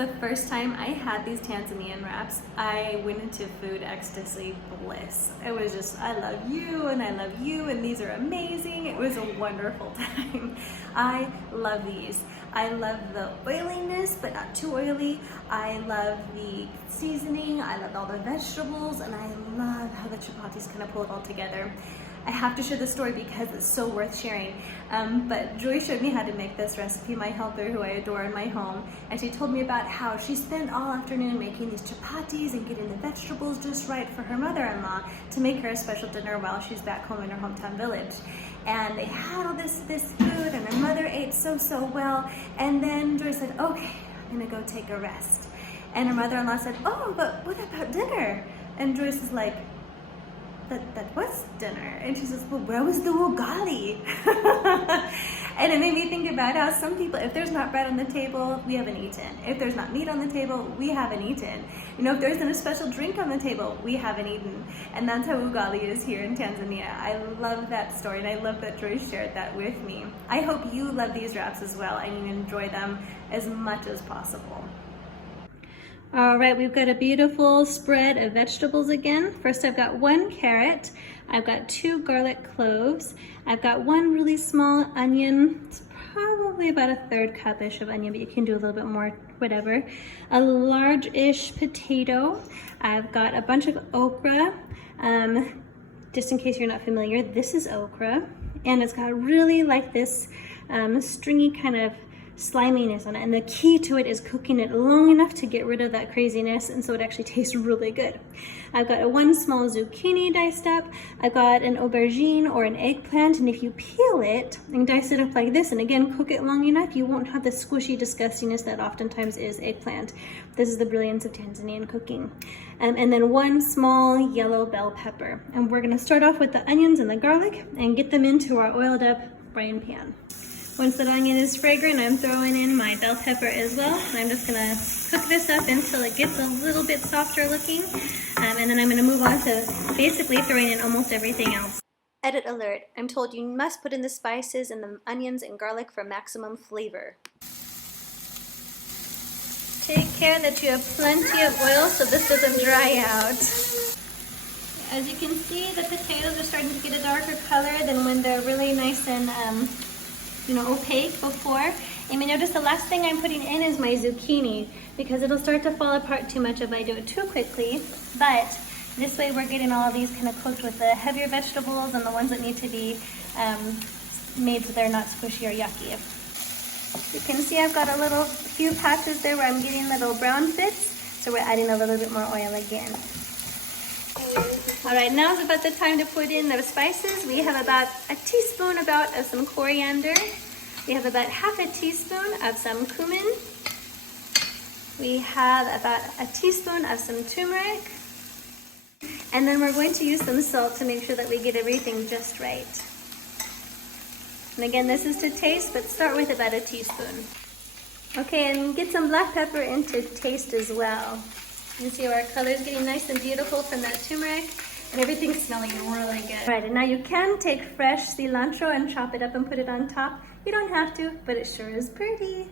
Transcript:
The first time I had these Tanzanian wraps, I went into food ecstasy bliss. It was just, I love you and I love you and these are amazing. It was a wonderful time. I love these. I love the oiliness, but not too oily. I love the seasoning. I love all the vegetables, and I love how the chapatis kind of pull it all together. I have to share this story because it's so worth sharing. But Joy showed me how to make this recipe, my helper who I adore in my home, and she told me about how she spent all afternoon making these chapatis and getting the vegetables just right for her mother-in-law to make her a special dinner while she's back home in her hometown village. And they had all this food, and her mother ate so well, and then Joy said, okay, I'm gonna go take a rest. And her mother-in-law said, oh, but what about dinner? And Joyce is like, that was dinner. And she says, well, where was the ugali? And it made me think about how some people, if there's not bread on the table, we haven't eaten. If there's not meat on the table, we haven't eaten. You know, if there isn't a special drink on the table, we haven't eaten. And that's how ugali is here in Tanzania. I love that story, and I love that Joyce shared that with me. I hope you love these wraps as well, and you enjoy them as much as possible. All right, we've got a beautiful spread of vegetables again. First, I've got 1 carrot. I've got 2 garlic cloves. I've got 1 really small onion. It's probably about a 1/3 cup-ish of onion, but you can do a little bit more, whatever. A large-ish potato. I've got a bunch of okra. Just in case you're not familiar, this is okra. And it's got really like this stringy kind of sliminess on it, and the key to it is cooking it long enough to get rid of that craziness, and so it actually tastes really good. I've got 1 small zucchini diced up. I've got an aubergine or an eggplant, and if you peel it and dice it up like this, and again cook it long enough, you won't have the squishy disgustiness that oftentimes is eggplant. This is the brilliance of Tanzanian cooking. And then 1 small yellow bell pepper. And we're gonna start off with the onions and the garlic and get them into our oiled up frying pan. Once the onion is fragrant, I'm throwing in my bell pepper as well. And I'm just gonna cook this up until it gets a little bit softer looking. And then I'm gonna move on to basically throwing in almost everything else. Edit alert, I'm told you must put in the spices and the onions and garlic for maximum flavor. Take care that you have plenty of oil so this doesn't dry out. As you can see, the potatoes are starting to get a darker color than when they're really nice and opaque before. And you may notice the last thing I'm putting in is my zucchini, because it'll start to fall apart too much if I do it too quickly. But this way we're getting all of these kind of cooked with the heavier vegetables and the ones that need to be made so they're not squishy or yucky. You can see I've got a few patches there where I'm getting little brown bits, so we're adding a little bit more oil again. All right, now is about the time to put in the spices. We have about a teaspoon of some coriander. We have about half a teaspoon of some cumin. We have about a teaspoon of some turmeric. And then we're going to use some salt to make sure that we get everything just right. And again, this is to taste, but start with about a teaspoon. Okay, and get some black pepper in to taste as well. You can see our color is getting nice and beautiful from that turmeric, and everything's smelling really good. All right, and now you can take fresh cilantro and chop it up and put it on top. You don't have to, but it sure is pretty.